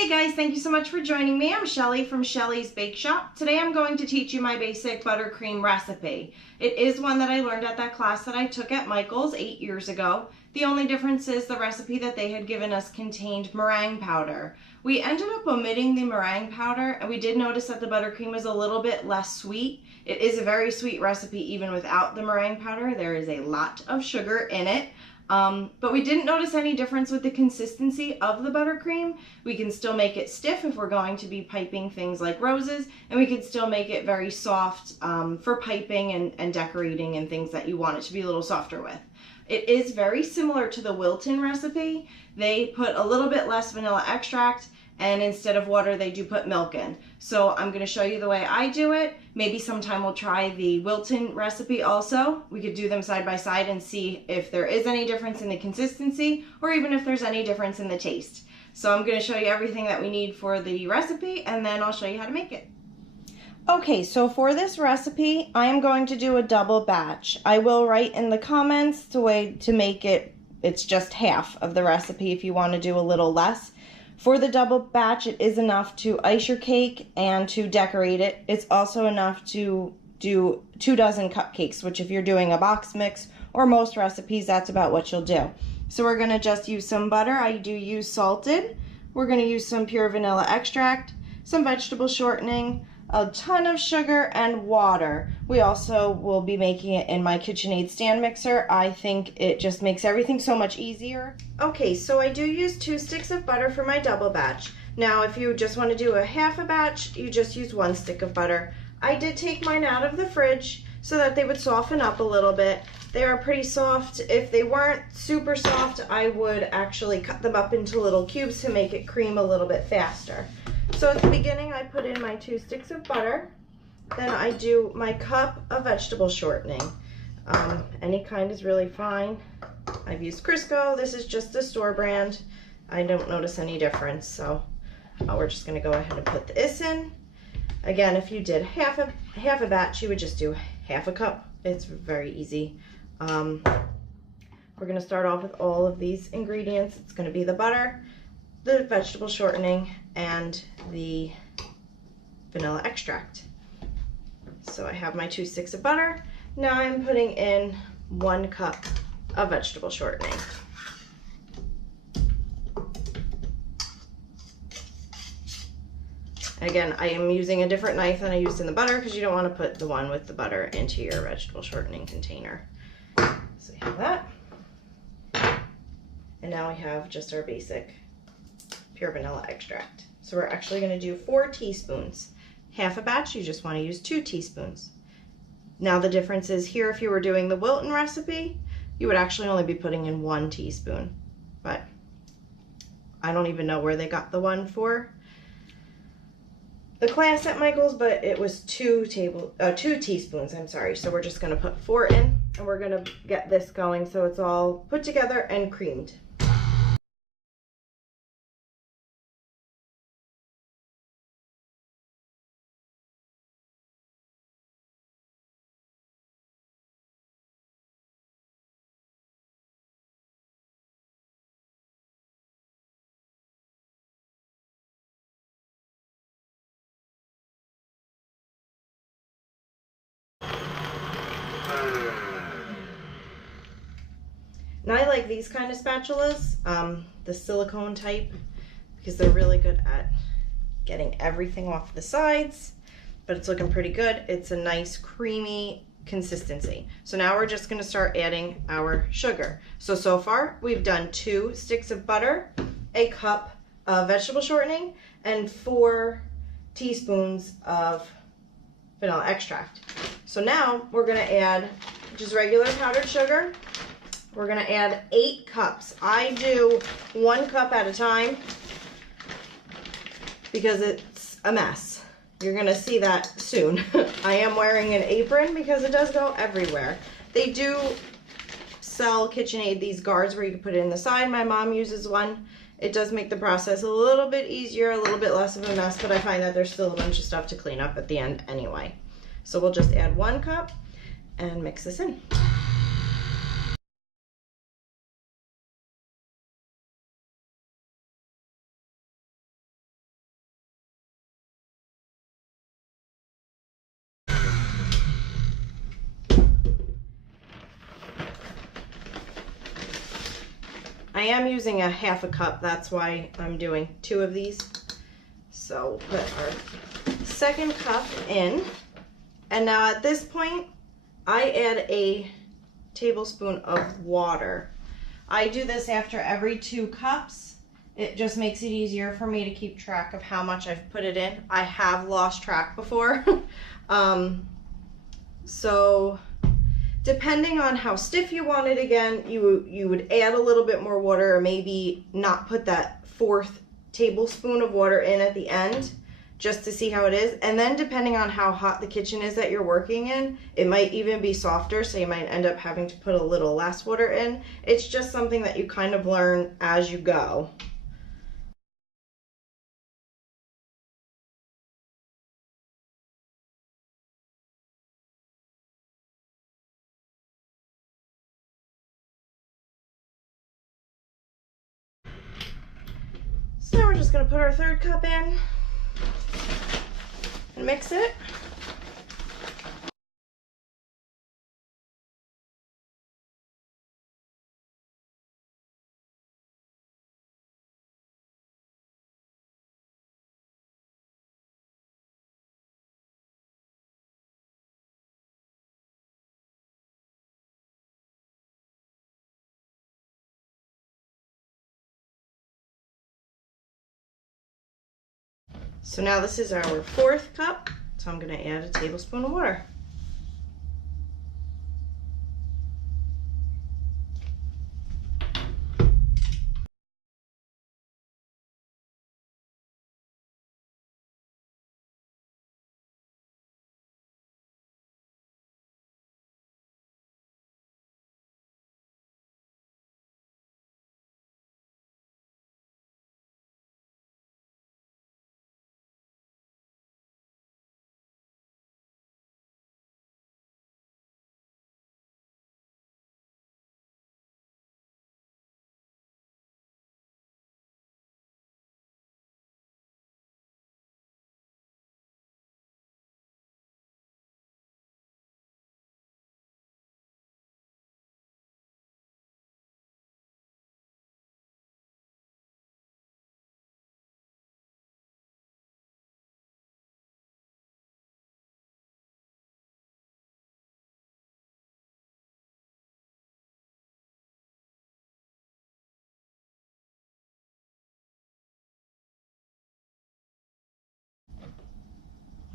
Hey guys, thank you so much for joining me. I'm Shelly from Shelly's Bakeshop. Today I'm going to teach you my basic buttercream recipe. It is one that I learned at that class that I took at Michael's 8 years ago. The only difference is the recipe that they had given us contained meringue powder. We ended up omitting the meringue powder, and we did notice that the buttercream is a little bit less sweet. It is a very sweet recipe even without the meringue powder. There is a lot of sugar in it. But we didn't notice any difference with the consistency of the buttercream. We can still make it stiff if we're going to be piping things like roses, and we can still make it very soft for piping and decorating and things that you want it to be a little softer with. It is very similar to the Wilton recipe. They put a little bit less vanilla extract, and instead of water they do put milk in. So I'm going to show you the way I do it. Maybe sometime we'll try the Wilton recipe also. We could do them side by side and see if there is any difference in the consistency or even if there's any difference in the taste. So I'm going to show you everything that we need for the recipe, and then I'll show you how to make it. Okay, so for this recipe I am going to do a double batch. I will write in the comments the way to make it's just half of the recipe if you want to do a little less. For the double batch, it is enough to ice your cake and to decorate it. It's also enough to do 2 dozen cupcakes, which if you're doing a box mix or most recipes, that's about what you'll do. So we're gonna just use some butter. I do use salted. We're gonna use some pure vanilla extract, some vegetable shortening, a ton of sugar, and water. We also will be making it in my KitchenAid stand mixer. I think it just makes everything so much easier. Okay, so I do use 2 sticks of butter for my double batch. Now, if you just want to do a half a batch, you just use 1 stick of butter. I did take mine out of the fridge so that they would soften up a little bit. They are pretty soft. If they weren't super soft, I would actually cut them up into little cubes to make it cream a little bit faster. So at the beginning, I put in my 2 sticks of butter. Then I do my cup of vegetable shortening. Any kind is really fine. I've used Crisco. This is just the store brand. I don't notice any difference, so we're just going to go ahead and put this in. Again, if you did half a batch, you would just do half a cup. It's very easy. We're going to start off with all of these ingredients. It's going to be the butter, the vegetable shortening, and the vanilla extract. So I have my 2 sticks of butter. Now I'm putting in 1 cup of vegetable shortening. Again, I am using a different knife than I used in the butter because you don't want to put the one with the butter into your vegetable shortening container. So we have that. And now we have just our basic pure vanilla extract. So we're actually going to do 4 teaspoons. Half a batch, you just want to use 2 teaspoons. Now the difference is here, if you were doing the Wilton recipe, you would actually only be putting in 1 teaspoon. But I don't even know where they got the one for the class at Michael's, but it was 2 teaspoons, I'm sorry. So we're just going to put 4 in, and we're going to get this going so it's all put together and creamed. Now I like these kind of spatulas, the silicone type, because they're really good at getting everything off the sides, but it's looking pretty good. It's a nice creamy consistency. So now we're just going to start adding our sugar. So far we've done 2 sticks of butter, a cup of vegetable shortening, and 4 teaspoons of vanilla extract. So now we're going to add just regular powdered sugar. We're going to add 8 cups. I do 1 cup at a time because it's a mess. You're going to see that soon. I am wearing an apron because it does go everywhere. They do sell KitchenAid these guards where you can put it in the side. My mom uses one. It does make the process a little bit easier, a little bit less of a mess, but I find that there's still a bunch of stuff to clean up at the end anyway. So we'll just add 1 cup and mix this in. I am using a half a cup, that's why I'm doing 2 of these. So put our second cup in, and now at this point I add a tablespoon of water. I do this after every 2 cups. It just makes it easier for me to keep track of how much I've put it in. I have lost track before. So depending on how stiff you want it, again, you would add a little bit more water, or maybe not put that 4th tablespoon of water in at the end, just to see how it is. And then depending on how hot the kitchen is that you're working in, it might even be softer, so you might end up having to put a little less water in. It's just something that you kind of learn as you go. So now we're just gonna put our 3rd cup in and mix it. So now this is our 4th cup, so I'm gonna add a tablespoon of water.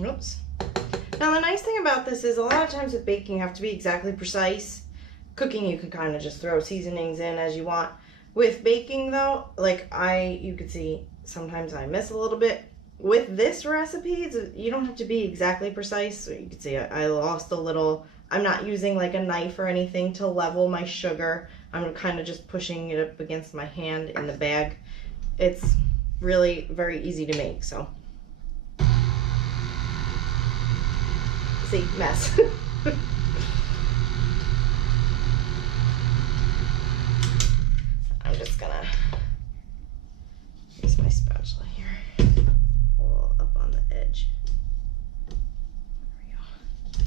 Oops. Now the nice thing about this is a lot of times with baking you have to be exactly precise. Cooking you can kind of just throw seasonings in as you want. With baking though, like you could see sometimes I miss a little bit. With this recipe, you don't have to be exactly precise. So you can see I lost a little. I'm not using like a knife or anything to level my sugar. I'm kind of just pushing it up against my hand in the bag. It's really very easy to make, so. See, mess. I'm just gonna use my spatula here, all up on the edge. There we go.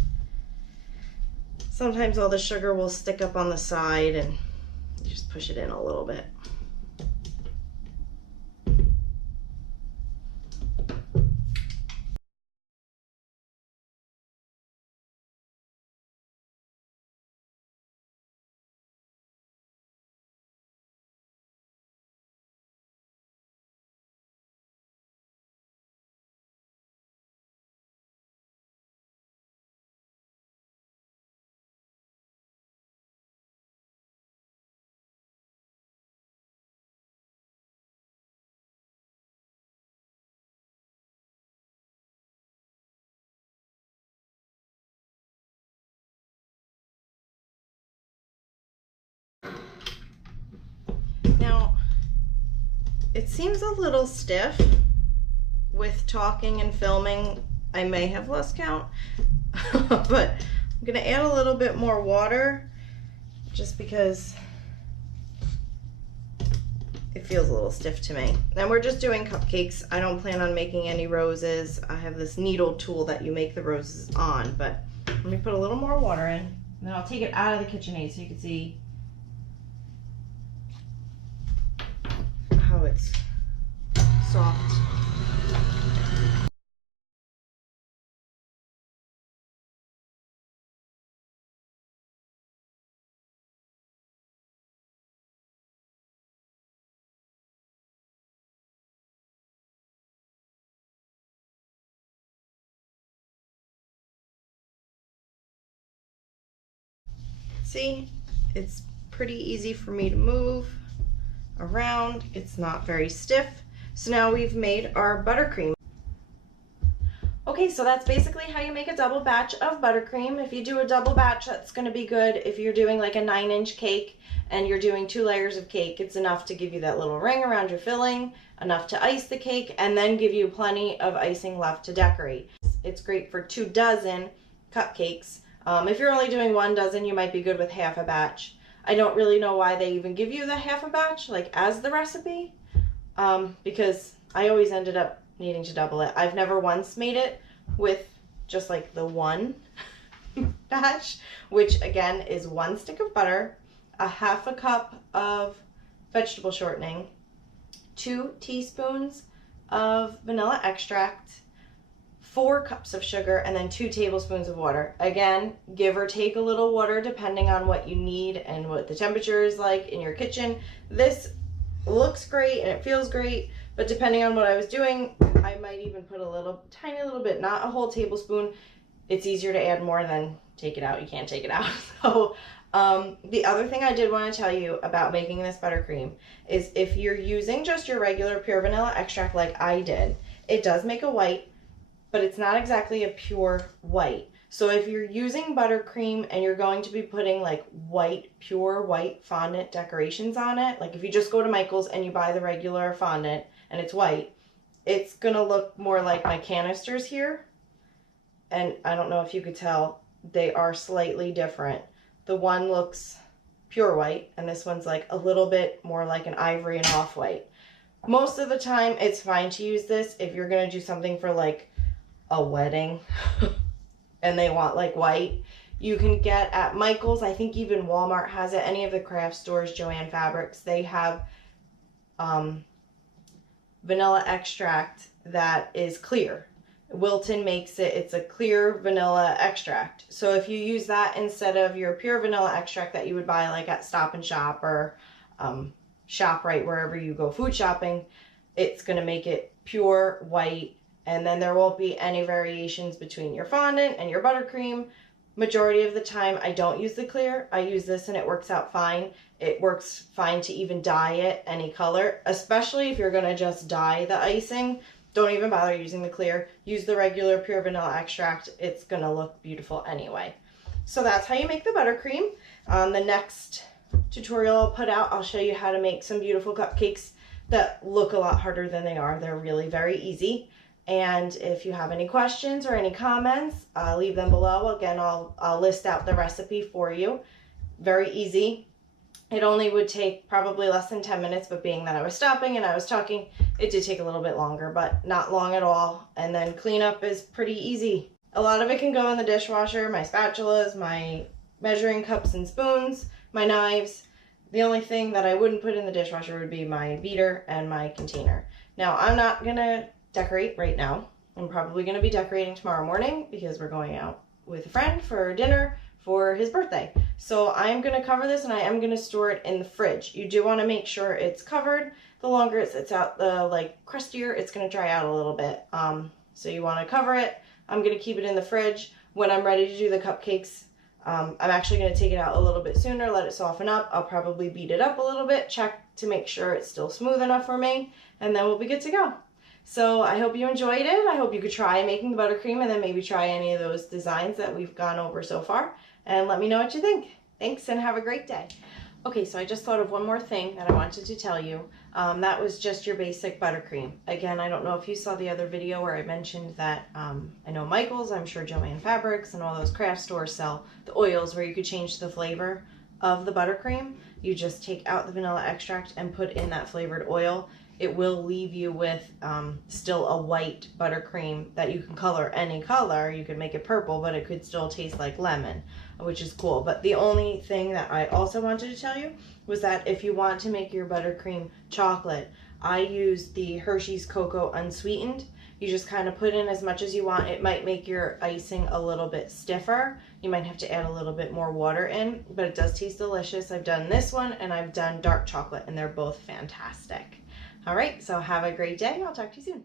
Sometimes all the sugar will stick up on the side, and you just push it in a little bit. Now, it seems a little stiff with talking and filming. I may have lost count, but I'm gonna add a little bit more water just because it feels a little stiff to me. And we're just doing cupcakes. I don't plan on making any roses. I have this needle tool that you make the roses on, but let me put a little more water in, and then I'll take it out of the KitchenAid so you can see it's soft. See, it's pretty easy for me to move around. It's not very stiff. So now we've made our buttercream. Okay, so that's basically how you make a double batch of buttercream. If you do a double batch, that's going to be good. If you're doing like a 9-inch cake and you're doing 2 layers of cake, it's enough to give you that little ring around your filling, enough to ice the cake, and then give you plenty of icing left to decorate. It's great for 2 dozen cupcakes. If you're only doing 1 dozen, you might be good with half a batch. I don't really know why they even give you the half a batch, like as the recipe, because I always ended up needing to double it. I've never once made it with just like the 1 batch, which again is 1 stick of butter, a half a cup of vegetable shortening, 2 teaspoons of vanilla extract, 4 cups of sugar, and then 2 tablespoons of water. Again, give or take a little water depending on what you need and what the temperature is like in your kitchen. This looks great and it feels great, but depending on what I was doing, I might even put a little, tiny little bit, not a whole tablespoon. It's easier to add more than take it out. You can't take it out. So the other thing I did want to tell you about making this buttercream is if you're using just your regular pure vanilla extract like I did, it does make a white, but it's not exactly a pure white. So if you're using buttercream and you're going to be putting like white, pure white fondant decorations on it, like if you just go to Michael's and you buy the regular fondant and it's white, it's gonna look more like my canisters here. And I don't know if you could tell, they are slightly different. The one looks pure white and this one's like a little bit more like an ivory and off-white. Most of the time it's fine to use this if you're gonna do something for like a wedding and they want like white. You can get at Michael's, I think even Walmart has it, any of the craft stores, Joann Fabrics, they have vanilla extract that is clear. Wilton makes it, it's a clear vanilla extract. So if you use that instead of your pure vanilla extract that you would buy like at Stop and Shop or ShopRite, wherever you go food shopping, it's going to make it pure white, and then there won't be any variations between your fondant and your buttercream. Majority of the time I don't use the clear. I use this and it works out fine. It works fine to even dye it any color, especially if you're going to just dye the icing. Don't even bother using the clear. Use the regular pure vanilla extract. It's going to look beautiful anyway. So that's how you make the buttercream. On the next tutorial I'll put out, I'll show you how to make some beautiful cupcakes that look a lot harder than they are. They're really very easy. And if you have any questions or any comments, leave them below. Again, I'll list out the recipe for you. Very easy. It only would take probably less than 10 minutes, but being that I was stopping and I was talking, it did take a little bit longer, but not long at all. And then cleanup is pretty easy. A lot of it can go in the dishwasher, my spatulas, my measuring cups and spoons, my knives. The only thing that I wouldn't put in the dishwasher would be my beater and my container. Now, I'm not gonna decorate right now. I'm probably going to be decorating tomorrow morning because we're going out with a friend for dinner for his birthday. So I'm going to cover this and I am going to store it in the fridge. You do want to make sure it's covered. The longer it sits out, the like crustier it's going to dry out a little bit. So you want to cover it. I'm going to keep it in the fridge. When I'm ready to do the cupcakes, I'm actually going to take it out a little bit sooner, let it soften up. I'll probably beat it up a little bit, check to make sure it's still smooth enough for me, and then we'll be good to go. So I hope you enjoyed it. I hope you could try making the buttercream and then maybe try any of those designs that we've gone over so far. And let me know what you think. Thanks and have a great day. Okay, so I just thought of one more thing that I wanted to tell you. That was just your basic buttercream. Again, I don't know if you saw the other video where I mentioned that I know Michael's, I'm sure Joann Fabrics and all those craft stores sell the oils where you could change the flavor of the buttercream. You just take out the vanilla extract and put in that flavored oil. It will leave you with still a white buttercream that you can color any color. You could make it purple, but it could still taste like lemon, which is cool. But the only thing that I also wanted to tell you was that if you want to make your buttercream chocolate, I use the Hershey's Cocoa Unsweetened. You just kind of put in as much as you want. It might make your icing a little bit stiffer. You might have to add a little bit more water in, but it does taste delicious. I've done this one and I've done dark chocolate, and they're both fantastic. All right, so have a great day. I'll talk to you soon.